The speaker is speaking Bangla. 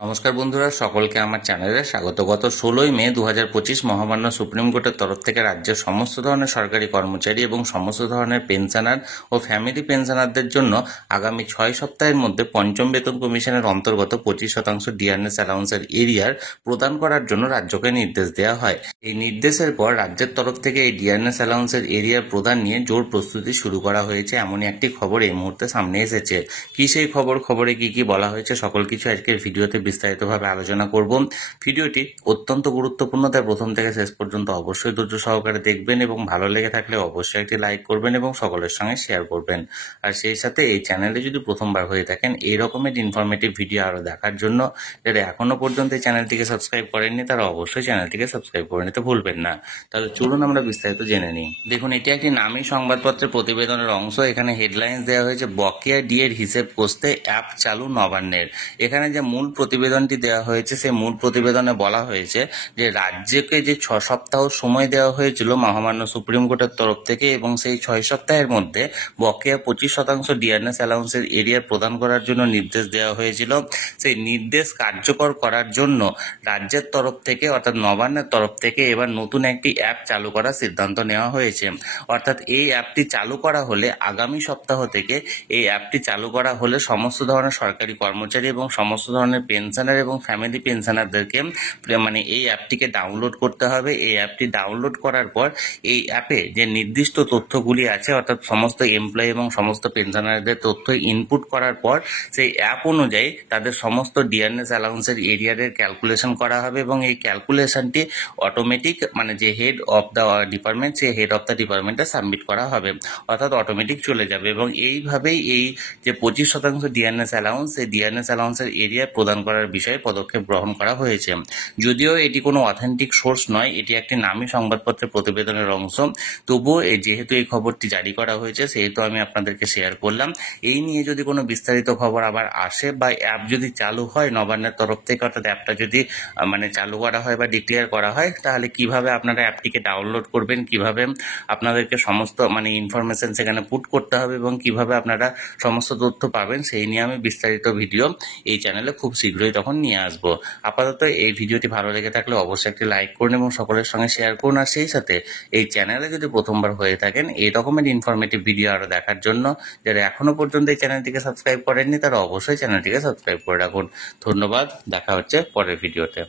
নমস্কার বন্ধুরা, সকলকে আমার চ্যানেলে স্বাগত। গত 16ই মে 2025 মহামান্য সুপ্রিম কোর্টের তরফ থেকে রাজ্যের সমস্ত ধরনের সরকারি কর্মচারী এবং সমস্ত ধরনের পেনশনার ও ফ্যামিলি পেনশনারদের জন্য আগামী 6 সপ্তাহের মধ্যে পঞ্চম বেতন কমিশনের অন্তর্গত 25% ডিআরএস অ্যালাউন্সের এরিয়ার প্রদান করার জন্য রাজ্যকে নির্দেশ দেওয়া হয়। এই নির্দেশের পর রাজ্যের তরফ থেকে এই ডিআরএস অ্যালাউন্সের এরিয়ার প্রদান নিয়ে জোর প্রস্তুতি শুরু করা হয়েছে, এমনই একটি খবর এই মুহূর্তে সামনে এসেছে। কি সেই খবরে কি বলা হয়েছে সকল কিছু আজকের ভিডিওতে বিস্তারিতভাবে আলোচনা করব। ভিডিওটি অত্যন্ত গুরুত্বপূর্ণ, তাই প্রথম থেকে শেষ পর্যন্ত অবশ্যই ধৈর্য সহকারে দেখবেন এবং ভালো লেগে থাকলে অবশ্যই একটি লাইক করবেন এবং সকলের সঙ্গে শেয়ার করবেন। আর সেই সাথে এই চ্যানেলে যদি প্রথমবার হয়ে থাকেন এই রকমের ইনফরমেটিভ ভিডিও আরও দেখার জন্য, যারা এখনো পর্যন্ত এই চ্যানেলটিকে সাবস্ক্রাইব করেননি তারা অবশ্যই চ্যানেলটিকে সাবস্ক্রাইব করে নিতে ভুলবেন না। তাহলে চলুন আমরা বিস্তারিত জেনে নিই। দেখুন, এটি একটি নামী সংবাদপত্রের প্রতিবেদনের অংশ। এখানে হেডলাইন্স দেওয়া হয়েছে বকেয়া ডিএর হিসেব কষতে অ্যাপ চালু নবান্নের। এখানে যে মূল প্রতিবেদনটি দেওয়া হয়েছে সেই মূল প্রতিবেদনে বলা হয়েছে যে রাজ্যকে যে 6 সপ্তাহ সময় দেওয়া হয়েছিল মহামান্য সুপ্রিম কোর্টের তরফ থেকে, এবং সেই 6 সপ্তাহের মধ্যে বকেয়া 25% ডিআরএস অ্যালাউন্সের এরিয়া প্রদান করার জন্য নির্দেশ দেওয়া হয়েছিল। সেই নির্দেশ কার্যকর করার জন্য রাজ্যের তরফ থেকে অর্থাৎ নবান্নের তরফ থেকে এবার নতুন একটি অ্যাপ চালু করার সিদ্ধান্ত নেওয়া হয়েছে। অর্থাৎ এই অ্যাপটি চালু করা হলে আগামী সপ্তাহ থেকে এই অ্যাপটি চালু করা হলে সমস্ত ধরনের সরকারি কর্মচারী এবং সমস্ত ধরনের পেনশনার এবং ফ্যামিলি পেনশনারদেরকে মানে এই অ্যাপটিকে ডাউনলোড করতে হবে। এই অ্যাপটি ডাউনলোড করার পর এই অ্যাপে যে নির্দিষ্ট তথ্যগুলি আছে অর্থাৎ সমস্ত এমপ্লয়ি এবং সমস্ত পেনশনারদের তথ্য ইনপুট করার পর সেই অ্যাপ অনুযায়ী তাদের সমস্ত ডিআরএস অ্যালাউন্সের এরিয়ারের ক্যালকুলেশন করা হবে এবং এই ক্যালকুলেশনটি অটোমেটিক মানে যে হেড অফ দ্য ডিপার্টমেন্ট সেই হেড অফ দ্য ডিপার্টমেন্টে সাবমিট করা হবে, অর্থাৎ অটোমেটিক চলে যাবে। এবং এইভাবেই এই যে 25% ডিআরএস অ্যালাউন্স, এই ডিআরএস অ্যালাউন্সের এরিয়া প্রদান করার বিষয়ে পদক্ষেপ গ্রহণ করা হয়েছে। যদিও এটি কোনো অথেন্টিক সোর্স নয়, এটি একটি নামী সংবাদপত্রের প্রতিবেদনের অংশ, তবুও যেহেতু এই খবরটি জারি করা হয়েছে সেহেতু আমি আপনাদেরকে শেয়ার করলাম। এই নিয়ে যদি কোনো বিস্তারিত খবর আবার আসে বা অ্যাপ যদি চালু হয় নবান্নের তরফ থেকে, অর্থাৎ অ্যাপটা যদি মানে চালু করা হয় বা ডিক্লেয়ার করা হয়, তাহলে কিভাবে আপনারা অ্যাপটিকে ডাউনলোড করবেন, কিভাবে আপনাদেরকে সমস্ত মানে ইনফরমেশন সেখানে পুট করতে হবে এবং কিভাবে আপনারা সমস্ত তথ্য পাবেন, সেই নিয়ে আমি বিস্তারিত ভিডিও এই চ্যানেলে খুব শীঘ্রই তখন নিয়ে আসবো। আপাতত এই ভিডিওটি ভালো লেগে থাকলে অবশ্যই একটি লাইক করুন এবং সকলের সঙ্গে শেয়ার করুন। আর সেই সাথে এই চ্যানেলে যদি প্রথমবার হয়ে থাকেন এই রকমের ইনফরমেটিভ ভিডিও আরও দেখার জন্য, যারা এখনো পর্যন্ত এই চ্যানেলটিকে সাবস্ক্রাইব করেননি তারা অবশ্যই চ্যানেলটিকে সাবস্ক্রাইব করে রাখুন। ধন্যবাদ, দেখা হচ্ছে পরের ভিডিওতে।